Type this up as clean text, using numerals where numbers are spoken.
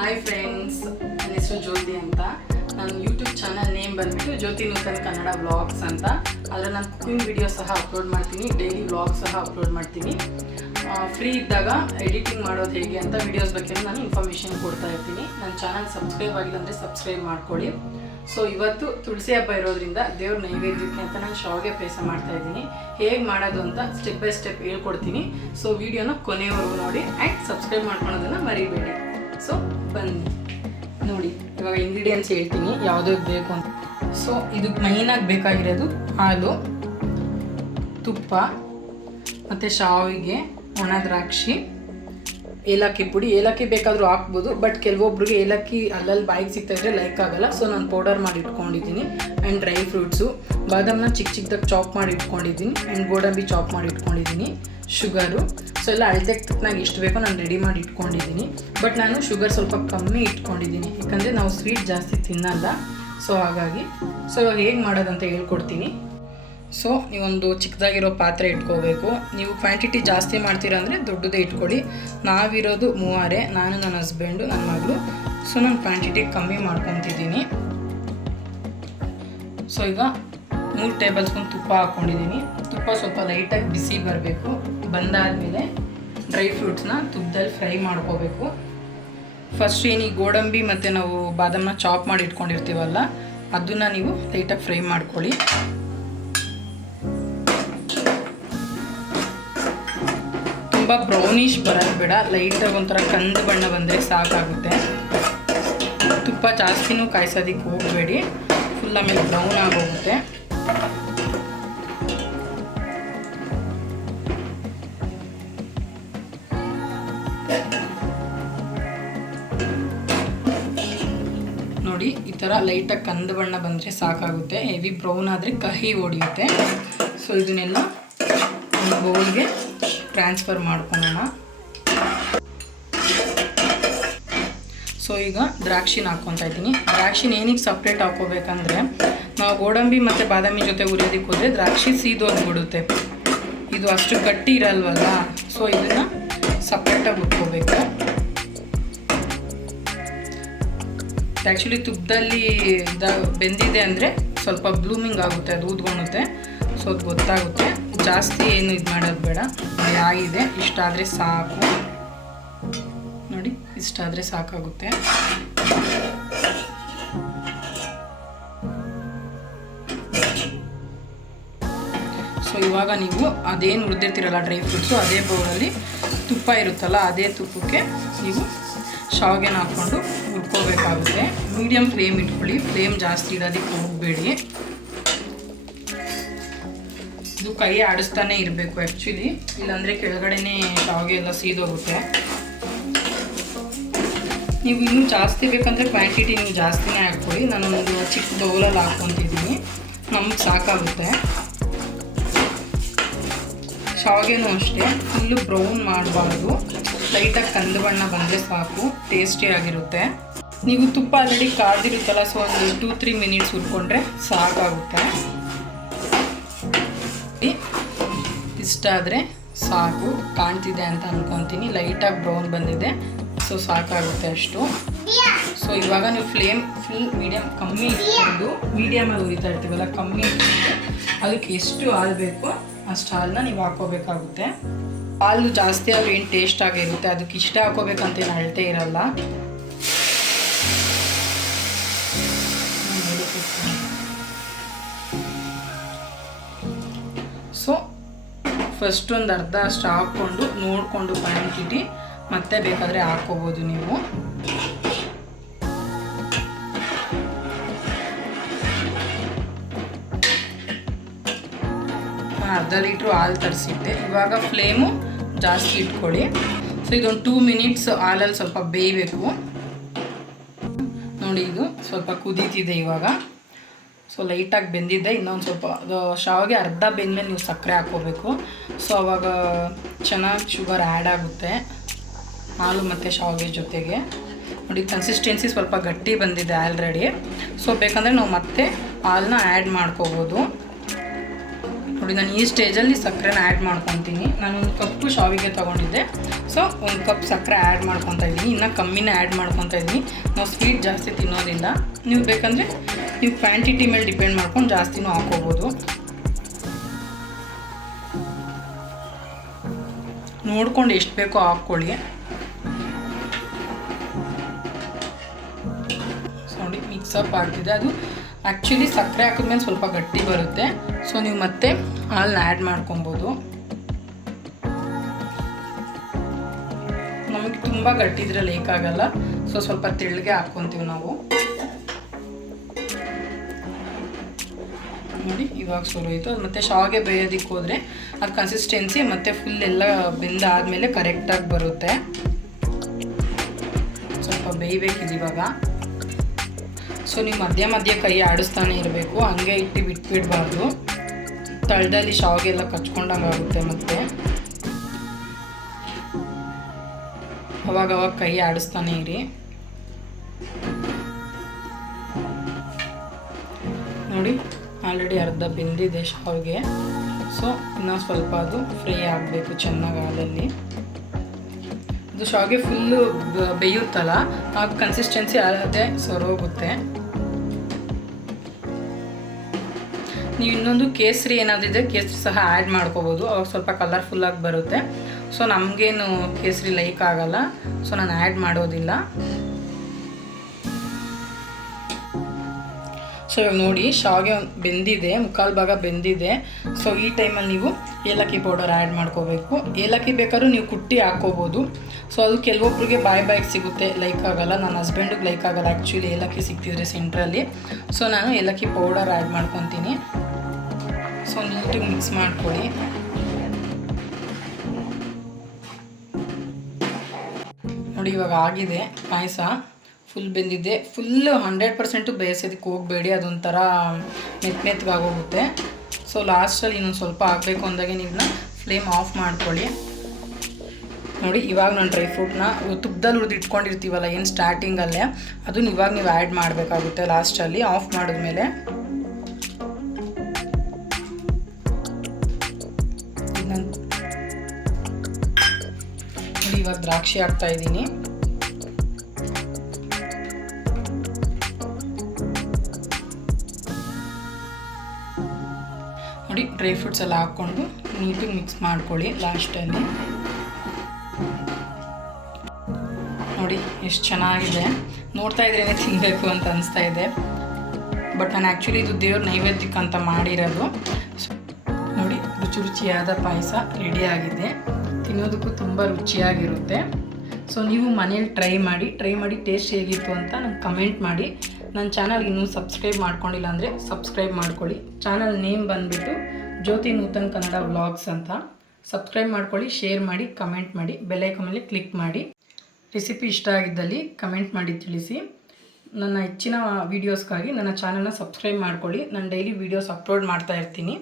Hi friends, ನನ್ನ ಹೆಸರು ಜ್ಯೋತಿ ಅಂತ. ನನ್ನ ಯೂಟ್ಯೂಬ್ ಚಾನಲ್ ನೇಮ್ ಬಂದುಬಿಟ್ಟು ಜ್ಯೋತಿ ನೂತನ್ ಕನ್ನಡ ವ್ಲಾಗ್ಸ್ ಅಂತ. ಅದರಲ್ಲಿ ನಾನು ಕುಕಿಂಗ್ ವಿಡಿಯೋ ಸಹ ಅಪ್ಲೋಡ್ ಮಾಡ್ತೀನಿ, ಡೈಲಿ ವ್ಲಾಗ್ ಸಹ ಅಪ್ಲೋಡ್ ಮಾಡ್ತೀನಿ. ಫ್ರೀ ಇದ್ದಾಗ ಎಡಿಟಿಂಗ್ ಮಾಡೋದು ಹೇಗೆ ಅಂತ ವೀಡಿಯೋಸ್ ಬಗ್ಗೆ ನಾನು ಇನ್ಫಾರ್ಮೇಷನ್ ಕೊಡ್ತಾ ಇರ್ತೀನಿ. ನನ್ನ ಚಾನಲ್ ಸಬ್ಸ್ಕ್ರೈಬ್ ಆಗಿಲ್ಲ ಅಂದರೆ ಸಬ್ಸ್ಕ್ರೈಬ್ ಮಾಡ್ಕೊಳ್ಳಿ. ಸೊ ಇವತ್ತು ತುಳಸಿ ಹಬ್ಬ ಇರೋದ್ರಿಂದ ದೇವ್ರ ನೈವೇದ್ಯಕ್ಕೆ ಅಂತ ನಾನು ಶಾವಿಗೆ ಪಾಯಸ ಮಾಡ್ತಾ ಇದ್ದೀನಿ. ಹೇಗೆ ಮಾಡೋದು ಅಂತ ಸ್ಟೆಪ್ ಬೈ ಸ್ಟೆಪ್ ಹೇಳ್ಕೊಡ್ತೀನಿ. ಸೊ ವಿಡಿಯೋನ ಕೊನೆವರೆಗೂ ನೋಡಿ ಆ್ಯಂಡ್ ಸಬ್ಸ್ಕ್ರೈಬ್ ಮಾಡ್ಕೊಳೋದನ್ನು ಮರಿಬೇಡಿ. ಸೊ ಬನ್ನಿ ನೋಡಿ, ಇವಾಗ ಇಂಗ್ರೀಡಿಯೆಂಟ್ಸ್ ಹೇಳ್ತೀನಿ ಯಾವುದ್ಯಾವ್ದು ಬೇಕು ಅಂತ. ಸೊ ಇದಕ್ಕೆ ಮೈನಾಗಿ ಬೇಕಾಗಿರೋದು ಹಾಲು, ತುಪ್ಪ ಮತ್ತು ಶಾವಿಗೆ, ಒಣ ದ್ರಾಕ್ಷಿ, ಏಲಕ್ಕಿ ಪುಡಿ. ಏಲಕ್ಕಿ ಬೇಕಾದರೂ ಹಾಕ್ಬೋದು, ಬಟ್ ಕೆಲವೊಬ್ರಿಗೆ ಏಲಕ್ಕಿ ಅಲ್ಲಲ್ಲಿ ಬಾಯಿಗೆ ಸಿಗ್ತಾಯಿದ್ರೆ ಲೈಕ್ ಆಗಲ್ಲ. ಸೊ ನಾನು ಪೌಡರ್ ಮಾಡಿ ಇಟ್ಕೊಂಡಿದ್ದೀನಿ. ಆ್ಯಂಡ್ ಡ್ರೈ ಫ್ರೂಟ್ಸು, ಬಾದಾಮನ್ನ ಚಿಕ್ಕ ಚಿಕ್ಕದಾಗಿ ಚಾಪ್ ಮಾಡಿ ಇಟ್ಕೊಂಡಿದ್ದೀನಿ. ಆ್ಯಂಡ್ ಗೋಡಂಬಿ ಚಾಪ್ ಮಾಡಿ ಇಟ್ಕೊಂಡಿದ್ದೀನಿ. ಶುಗರು, ಸೊ ಎಲ್ಲ ಅಳತೆಗೆ ತಕ್ಕನಾಗ ಎಷ್ಟು ಬೇಕೋ ನಾನು ರೆಡಿ ಮಾಡಿ ಇಟ್ಕೊಂಡಿದ್ದೀನಿ. ಬಟ್ ನಾನು ಶುಗರ್ ಸ್ವಲ್ಪ ಕಮ್ಮಿ ಇಟ್ಕೊಂಡಿದ್ದೀನಿ, ಯಾಕಂದರೆ ನಾವು ಸ್ವೀಟ್ ಜಾಸ್ತಿ ತಿನ್ನಲ್ಲ. ಸೊ ಹಾಗಾಗಿ ಇವಾಗ ಹೇಗೆ ಮಾಡೋದಂತ ಹೇಳ್ಕೊಡ್ತೀನಿ. ಸೊ ನೀವೊಂದು ಚಿಕ್ಕದಾಗಿರೋ ಪಾತ್ರೆ ಇಟ್ಕೋಬೇಕು. ನೀವು ಕ್ವಾಂಟಿಟಿ ಜಾಸ್ತಿ ಮಾಡ್ತೀರಾ ಅಂದರೆ ದೊಡ್ಡದೇ ಇಟ್ಕೊಳ್ಳಿ. ನಾವಿರೋದು 3, ನಾನು, ನನ್ನ ಹಸ್ಬೆಂಡು, ನನ್ನ ಮಗಳು. ಸೊ ನಾನು ಕ್ವಾಂಟಿಟಿ ಕಮ್ಮಿ ಮಾಡ್ಕೊತಿದ್ದೀನಿ. ಸೊ ಈಗ 3 ಟೇಬಲ್ ಸ್ಪೂನ್ ತುಪ್ಪ ಹಾಕ್ಕೊಂಡಿದ್ದೀನಿ. ತುಪ್ಪ ಸ್ವಲ್ಪ ಲೈಟಾಗಿ ಬಿಸಿ ಬರಬೇಕು. ಬಂದಾದಮೇಲೆ ಡ್ರೈ ಫ್ರೂಟ್ಸ್ನ ತುಪ್ಪದಲ್ಲಿ ಫ್ರೈ ಮಾಡ್ಕೋಬೇಕು. ಫಸ್ಟ್ ಏನು ಈ ಗೋಡಂಬಿ ಮತ್ತು ನಾವು ಬಾದಾಮನ್ನ ಚಾಪ್ ಮಾಡಿ ಇಟ್ಕೊಂಡಿರ್ತೀವಲ್ಲ, ಅದನ್ನು ನೀವು ಲೈಟಾಗಿ ಫ್ರೈ ಮಾಡ್ಕೊಳ್ಳಿ. ತುಂಬ ಬ್ರೌನಿಷ್ ಬರೋದು ಬೇಡ, ಲೈಟಾಗಿ ಒಂಥರ ಕಂದು ಬಣ್ಣ ಬಂದರೆ ಸಾಕಾಗುತ್ತೆ. ತುಪ್ಪ ಜಾಸ್ತಿನೂ ಕಾಯಿಸೋದಕ್ಕೆ ಹೋಗಬೇಡಿ, ಫುಲ್ ಆಮೇಲೆ ಬ್ರೌನ್ ಆಗೋಗುತ್ತೆ. ನೋಡಿ, ಈ ಥರ ಲೈಟಾಗಿ ಕಂದು ಬಣ್ಣ ಬಂದರೆ ಸಾಕಾಗುತ್ತೆ. ಹೆವಿ ಬ್ರೌನ್ ಆದರೆ ಕಹಿ ಹೊಡೆಯುತ್ತೆ. ಸೊ ಇದನ್ನೆಲ್ಲ ಒಂದು ಬೌಲ್ಗೆ ಟ್ರಾನ್ಸ್ಫರ್ ಮಾಡ್ಕೊಳ್ಳೋಣ. ಸೊ ಈಗ ದ್ರಾಕ್ಷಿನ ಹಾಕ್ಕೊತಾ ಇದ್ದೀನಿ. ದ್ರಾಕ್ಷಿನ ಏನಕ್ಕೆ ಸಪ್ರೇಟ್ ಹಾಕ್ಕೋಬೇಕಂದ್ರೆ, ನಾವು ಗೋಡಂಬಿ ಮತ್ತು ಬಾದಾಮಿ ಜೊತೆ ಉರಿಯೋದಕ್ಕೆ ಹೋದರೆ ದ್ರಾಕ್ಷಿ ಸೀದೋಗ್ಬಿಡುತ್ತೆ. ಇದು ಅಷ್ಟು ಗಟ್ಟಿ ಇರಲ್ವಲ್ಲ, ಸೊ ಇದನ್ನು ಸಪ್ರೇಟಾಗಿ ಉಟ್ಕೋಬೇಕು. ಆ್ಯಕ್ಚುಲಿ ತುಪ್ಪದಲ್ಲಿ ಬೆಂದಿದೆ ಅಂದರೆ ಸ್ವಲ್ಪ ಬ್ಲೂಮಿಂಗ್ ಆಗುತ್ತೆ, ಅದು ಊದ್ಕೊಳುತ್ತೆ. ಸೊ ಅದು ಗೊತ್ತಾಗುತ್ತೆ. ಜಾಸ್ತಿ ಏನು ಇದು ಮಾಡೋದು ಬೇಡ. ಆಗಿದೆ, ಇಷ್ಟಾದರೆ ಸಾಕು. ನೋಡಿ, ಇಷ್ಟಾದರೆ ಸಾಕಾಗುತ್ತೆ. ಸೊ ಇವಾಗ ನೀವು ಅದೇನು ಹುರಿದಿರ್ತೀರಲ್ಲ ಡ್ರೈ ಫ್ರೂಟ್ಸು, ಅದೇ ಬೌಲಲ್ಲಿ ತುಪ್ಪ ಇರುತ್ತಲ್ಲ, ಅದೇ ತುಪ್ಪಕ್ಕೆ ನೀವು ಶಾವಿಗೆನ ಹಾಕ್ಕೊಂಡು ಹುರ್ಕೋಬೇಕಾಗುತ್ತೆ. ಮೀಡಿಯಮ್ ಫ್ಲೇಮ್ ಇಟ್ಕೊಳ್ಳಿ, ಫ್ಲೇಮ್ ಜಾಸ್ತಿ ಇಡೋದಕ್ಕೆ ಹೋಗಬೇಡಿ. ಇದು ಕೈ ಆಡಿಸ್ತಾನೆ ಇರಬೇಕು ಆ್ಯಕ್ಚುಲಿ, ಇಲ್ಲಾಂದರೆ ಕೆಳಗಡೆನೇ ಶಾವಿಗೆ ಎಲ್ಲ ಸೀದೋಗುತ್ತೆ. ನೀವು ಇನ್ನೂ ಜಾಸ್ತಿ ಬೇಕಂದರೆ ಕ್ವಾಂಟಿಟಿ ನೀವು ಜಾಸ್ತಿನೇ ಹಾಕ್ಕೊಳ್ಳಿ. ನಾನೊಂದು ಚಿಕ್ಕ ಬೌಲಲ್ಲಿ ಹಾಕ್ಕೊತಿದ್ದೀನಿ, ನಮ್ಗೆ ಸಾಕಾಗುತ್ತೆ. ಶಾವಿಗೆನೂ ಅಷ್ಟೇ, ಫುಲ್ಲು ಬ್ರೌನ್ ಮಾಡಬಾರ್ದು, ಲೈಟಾಗಿ ಕಂದು ಬಣ್ಣ ಬಂದರೆ ಸಾಕು, ಟೇಸ್ಟಿಯಾಗಿರುತ್ತೆ. ನೀವು ತುಪ್ಪ ಆಲ್ರೆಡಿ ಕಾದಿರುತ್ತಲ್ಲ, ಸೊ ಒಂದು 2-3 ಮಿನಿಟ್ಸ್ ಹುರ್ಕೊಂಡ್ರೆ ಸಾಕಾಗುತ್ತೆ. ಇಷ್ಟಾದರೆ ಸಾಕು, ಕಾಣ್ತಿದೆ ಅಂತ ಅಂದ್ಕೊತೀನಿ. ಲೈಟಾಗಿ ಬ್ರೌನ್ ಬಂದಿದೆ, ಸೊ ಸಾಕಾಗುತ್ತೆ ಅಷ್ಟು. ಸೊ ಇವಾಗ ನೀವು ಫ್ಲೇಮ್ ಫುಲ್ ಕಮ್ಮಿ ಇಟ್ಕೊಂಡು ಮೀಡಿಯಮಲ್ಲಿ ಉರಿತಾ ಇರ್ತೀವಲ್ಲ, ಕಮ್ಮಿ ಇಟ್ಕೊಂಡು ಅದಕ್ಕೆ ಎಷ್ಟು ಹಾಲು ಬೇಕೋ ಅಷ್ಟು ಹಾಲನ್ನ ನೀವು ಹಾಕೋಬೇಕಾಗುತ್ತೆ. ಹಾಲು ಜಾಸ್ತಿ ಆದ್ರೆ ಏನು ಟೇಸ್ಟ್ ಆಗಿರುತ್ತೆ, ಅದಕ್ಕೆ ಇಷ್ಟ ಹಾಕೋಬೇಕಂತೇನು ಅಳತೆ ಇರಲ್ಲ. ಸೊ ಫಸ್ಟ್ ಒಂದು ಅರ್ಧ ಅಷ್ಟು ಹಾಕ್ಕೊಂಡು ನೋಡಿಕೊಂಡು ಕ್ವಾಂಟಿಟಿ ಮತ್ತೆ ಬೇಕಾದರೆ ಹಾಕ್ಕೋಬೋದು ನೀವು. ಅರ್ಧ ಲೀಟ್ರು ಹಾಲು ತರಿಸಿದ್ದೆ. ಇವಾಗ ಫ್ಲೇಮು ಜಾಸ್ತಿ ಇಟ್ಕೊಳ್ಳಿ. ಸೊ ಇದೊಂದು 2 ಮಿನಿಟ್ಸ್ ಹಾಲಲ್ಲಿ ಸ್ವಲ್ಪ ಬೇಯಬೇಕು. ನೋಡಿ, ಇದು ಸ್ವಲ್ಪ ಕುದೀತಿದೆ ಇವಾಗ. ಸೊ ಲೈಟಾಗಿ ಬೆಂದಿದ್ದೆ. ಇನ್ನೊಂದು ಸ್ವಲ್ಪ ಅದು ಶಾವಿಗೆ ಅರ್ಧ ಬೆಂದ್ಮೇಲೆ ನೀವು ಸಕ್ಕರೆ ಹಾಕ್ಕೋಬೇಕು. ಸೊ ಅವಾಗ ಚೆನ್ನಾಗಿ ಶುಗರ್ ಆ್ಯಡ್ ಆಗುತ್ತೆ ಹಾಲು ಮತ್ತು ಶಾವಿಗೆ ಜೊತೆಗೆ. ನೋಡಿ, ಕನ್ಸಿಸ್ಟೆನ್ಸಿ ಸ್ವಲ್ಪ ಗಟ್ಟಿ ಬಂದಿದೆ ಆಲ್ರೆಡಿ. ಸೊ ಬೇಕಂದರೆ ನಾವು ಮತ್ತೆ ಹಾಲನ್ನ ಆ್ಯಡ್ ಮಾಡ್ಕೋಬೋದು. ನೋಡಿ ನಾನು ಈ ಸ್ಟೇಜಲ್ಲಿ ಸಕ್ಕರೆನ ಆ್ಯಡ್ ಮಾಡ್ಕೊತೀನಿ. ನಾನು ಒಂದು ಕಪ್ಪು ಶಾವಿಗೆ ತೊಗೊಂಡಿದ್ದೆ, ಸೊ ಒಂದು ಕಪ್ ಸಕ್ಕರೆ ಆ್ಯಡ್ ಮಾಡ್ಕೊತಾ ಇದ್ದೀನಿ. ಇನ್ನೂ ಕಮ್ಮಿನೇ ಆ್ಯಡ್ ಮಾಡ್ಕೊತಾ ಇದ್ದೀನಿ. ನಾವು ಸ್ವೀಟ್ ಜಾಸ್ತಿ ತಿನ್ನೋದಿಲ್ಲ. ನೀವು ಬೇಕಂದರೆ ನೀವು ಕ್ವಾಂಟಿಟಿ ಮೇಲೆ ಡಿಪೆಂಡ್ ಮಾಡ್ಕೊಂಡು ಜಾಸ್ತಿನೂ ಹಾಕೋಬೋದು. ನೋಡ್ಕೊಂಡು ಎಷ್ಟು ಬೇಕೋ ಹಾಕ್ಕೊಳ್ಳಿ. ನೋಡಿ ಮಿಕ್ಸಪ್ ಆಗ್ತಿದೆ. ಅದು ಆ್ಯಕ್ಚುಲಿ ಸಕ್ಕರೆ ಹಾಕಿದ್ಮೇಲೆ ಸ್ವಲ್ಪ ಗಟ್ಟಿ ಬರುತ್ತೆ. ಸೊ ನೀವು ಮತ್ತೆ ಹಾಲನ್ನ ಆ್ಯಡ್ ಮಾಡ್ಕೊಬೋದು. ನಮಗೆ ತುಂಬ ಗಟ್ಟಿ ಇದ್ರೆ ಲೇಕ್ ಆಗಲ್ಲ, ಸೊ ಸ್ವಲ್ಪ ತೆಳ್ಳಗೆ ಹಾಕ್ಕೊತೀವಿ ನಾವು. ನೋಡಿ ಇವಾಗ ಶುರು ಆಯಿತು. ಅದು ಮತ್ತು ಶಾವಿಗೆ ಬೇಯೋದಕ್ಕೆ ಹೋದರೆ ಅದು ಕನ್ಸಿಸ್ಟೆನ್ಸಿ ಮತ್ತು ಫುಲ್ ಎಲ್ಲ ಬೆಂದಾದಮೇಲೆ ಕರೆಕ್ಟಾಗಿ ಬರುತ್ತೆ. ಸ್ವಲ್ಪ ಬೇಯಬೇಕಿದೆ ಇವಾಗ. ಸೊ ನೀವು ಮಧ್ಯ ಮಧ್ಯ ಕೈ ಆಡಿಸ್ತಾನೆ ಇರಬೇಕು, ಹಂಗೆ ಇಟ್ಟು ಬಿಟ್ಬಿಡಬಾರ್ದು. ತಳದಲ್ಲಿ ಶಾವಿಗೆ ಎಲ್ಲ ಕಚ್ಕೊಂಡಂಗೆ ಆಗುತ್ತೆ. ಮತ್ತು ಅವಾಗವಾಗ ಕೈ ಆಡಿಸ್ತಾನೆ ಇರಿ. ನೋಡಿ ಆಲ್ರೆಡಿ ಅರ್ಧ ಬೆಂದಿದೆ ಶಾವಿಗೆ. ಸೊ ಇನ್ನೂ ಸ್ವಲ್ಪ ಅದು ಫ್ರೈ ಆಗಬೇಕು ಚೆನ್ನಾಗಿ ಹಾಲಲ್ಲಿ. ಅದು ಶಾವಿಗೆ ಫುಲ್ಲು ಬೇಯುತ್ತಲ್ಲ, ಆಗ ಕನ್ಸಿಸ್ಟೆನ್ಸಿ ಅದೇ ಸರೋಗುತ್ತೆ. ನೀವು ಇನ್ನೊಂದು ಕೇಸರಿ ಏನಾದಿದೆ ಕೇಸರಿ ಸಹ ಆ್ಯಡ್ ಮಾಡ್ಕೋಬೋದು, ಅವಾಗ ಸ್ವಲ್ಪ ಕಲರ್ಫುಲ್ಲಾಗಿ ಬರುತ್ತೆ. ಸೊ ನಮಗೇನು ಕೇಸರಿ ಲೈಕ್ ಆಗಲ್ಲ, ಸೊ ನಾನು ಆ್ಯಡ್ ಮಾಡೋದಿಲ್ಲ. ಸೊ ಇವಾಗ ನೋಡಿ ಶಾವಿಗೆ ಬೆಂದಿದೆ, ಮುಕ್ಕಾಲು ಭಾಗ ಬೆಂದಿದೆ. ಸೊ ಈ ಟೈಮಲ್ಲಿ ನೀವು ಏಲಕ್ಕಿ ಪೌಡರ್ ಆ್ಯಡ್ ಮಾಡ್ಕೋಬೇಕು. ಏಲಕ್ಕಿ ಬೇಕಾದ್ರೂ ನೀವು ಕುಟ್ಟಿ ಹಾಕ್ಕೋಬೋದು. ಸೊ ಅದು ಕೆಲವೊಬ್ರಿಗೆ ಬಾಯಿಗೆ ಸಿಗುತ್ತೆ, ಲೈಕ್ ಆಗಲ್ಲ. ನನ್ನ ಹಸ್ಬೆಂಡಿಗೆ ಲೈಕ್ ಆಗಲ್ಲ ಆ್ಯಕ್ಚುಲಿ ಏಲಕ್ಕಿ ಸಿಗ್ತಿದ್ರೆ ಸೆಂಟ್ರಲ್ಲಿ. ಸೊ ನಾನು ಏಲಕ್ಕಿ ಪೌಡರ್ ಆ್ಯಡ್ ಮಾಡ್ಕೊತೀನಿ. ಸೊ ನೀಟಾಗಿ ಮಿಕ್ಸ್ ಮಾಡ್ಕೊಳ್ಳಿ. ನೋಡಿ ಇವಾಗ ಆಗಿದೆ ಪಾಯಸ. ಫುಲ್ ಬೆಂದಿದೆ. ಫುಲ್ಲು 100% ಬೇಯಿಸೋದಕ್ಕೆ ಹೋಗಬೇಡಿ, ಅದೊಂಥರ ಮೆತ್ತಗಾಗೋಗುತ್ತೆ. ಸೊ ಲಾಸ್ಟಲ್ಲಿ ಇನ್ನೊಂದು ಸ್ವಲ್ಪ ಆಗಬೇಕು ಅಂದಾಗೆ ನೀವು ಫ್ಲೇಮ್ ಆಫ್ ಮಾಡ್ಕೊಳ್ಳಿ. ನೋಡಿ ಇವಾಗ ನಾನು ಡ್ರೈ ಫ್ರೂಟ್ನ ತುಪ್ಪದಲ್ಲಿ ಹುರಿದು ಇಟ್ಕೊಂಡಿರ್ತೀವಲ್ಲ ಏನು ಸ್ಟಾರ್ಟಿಂಗಲ್ಲೇ, ಅದನ್ನ ಇವಾಗ ನೀವು ಆ್ಯಡ್ ಮಾಡಬೇಕಾಗುತ್ತೆ ಲಾಸ್ಟಲ್ಲಿ ಆಫ್ ಮಾಡಿದ್ಮೇಲೆ. ನೋಡಿ ಇವಾಗ ದ್ರಾಕ್ಷಿ ಹಾಕ್ತಾಯಿದ್ದೀನಿ. ನೋಡಿ ಡ್ರೈ ಫ್ರೂಟ್ಸ್ ಎಲ್ಲ ಹಾಕ್ಕೊಂಡು ನೀಟಾಗಿ ಮಿಕ್ಸ್ ಮಾಡ್ಕೊಳ್ಳಿ ಲಾಸ್ಟಲ್ಲಿ. ನೋಡಿ ಎಷ್ಟು ಚೆನ್ನಾಗಿದೆ, ನೋಡ್ತಾ ಇದ್ರೇ ತಿನ್ನಬೇಕು ಅಂತ ಅನಿಸ್ತಾ ಇದೆ. ಬಟ್ ನಾನು ಆ್ಯಕ್ಚುಲಿ ಇದು ದೇವ್ರ ನೈವೇದ್ಯಕ್ಕೆ ಅಂತ ಮಾಡಿರೋದು. ನೋಡಿ ರುಚಿ ರುಚಿಯಾದ ಪಾಯಸ ರೆಡಿಯಾಗಿದೆ. ತಿನ್ನೋದಕ್ಕೂ ತುಂಬ ರುಚಿಯಾಗಿರುತ್ತೆ. ಸೊ ನೀವು ಮನೇಲಿ ಟ್ರೈ ಮಾಡಿ ಟೇಸ್ಟ್ ಹೇಗಿತ್ತು ಅಂತ ನಂಗೆ ಕಮೆಂಟ್ ಮಾಡಿ. ನನ್ನ ಚಾನಲ್ಗೆ ಇನ್ನೂ ಸಬ್ಸ್ಕ್ರೈಬ್ ಮಾಡ್ಕೊಂಡಿಲ್ಲ ಅಂದರೆ ಸಬ್ಸ್ಕ್ರೈಬ್ ಮಾಡ್ಕೊಳ್ಳಿ. ಚಾನಲ್ ನೇಮ್ ಬಂದುಬಿಟ್ಟು ಜ್ಯೋತಿ ನೂತನ್ ಕನ್ನಡ ವ್ಲಾಗ್ಸ್ ಅಂತ. ಸಬ್ಸ್ಕ್ರೈಬ್ ಮಾಡ್ಕೊಳ್ಳಿ, ಶೇರ್ ಮಾಡಿ, ಕಮೆಂಟ್ ಮಾಡಿ, ಬೆಲ್ ಐಕಾನ್ ಮೇಲೆ ಕ್ಲಿಕ್ ಮಾಡಿ. ರೆಸಿಪಿ ಇಷ್ಟ ಆಗಿದ್ದಲ್ಲಿ ಕಮೆಂಟ್ ಮಾಡಿ ತಿಳಿಸಿ. ನನ್ನ ಹೆಚ್ಚಿನ ವೀಡಿಯೋಸ್ಗಾಗಿ ನನ್ನ ಚಾನಲ್ನ ಸಬ್ಸ್ಕ್ರೈಬ್ ಮಾಡ್ಕೊಳ್ಳಿ. ನಾನು ಡೈಲಿ ವೀಡಿಯೋಸ್ ಅಪ್ಲೋಡ್ ಮಾಡ್ತಾ ಇರ್ತೀನಿ.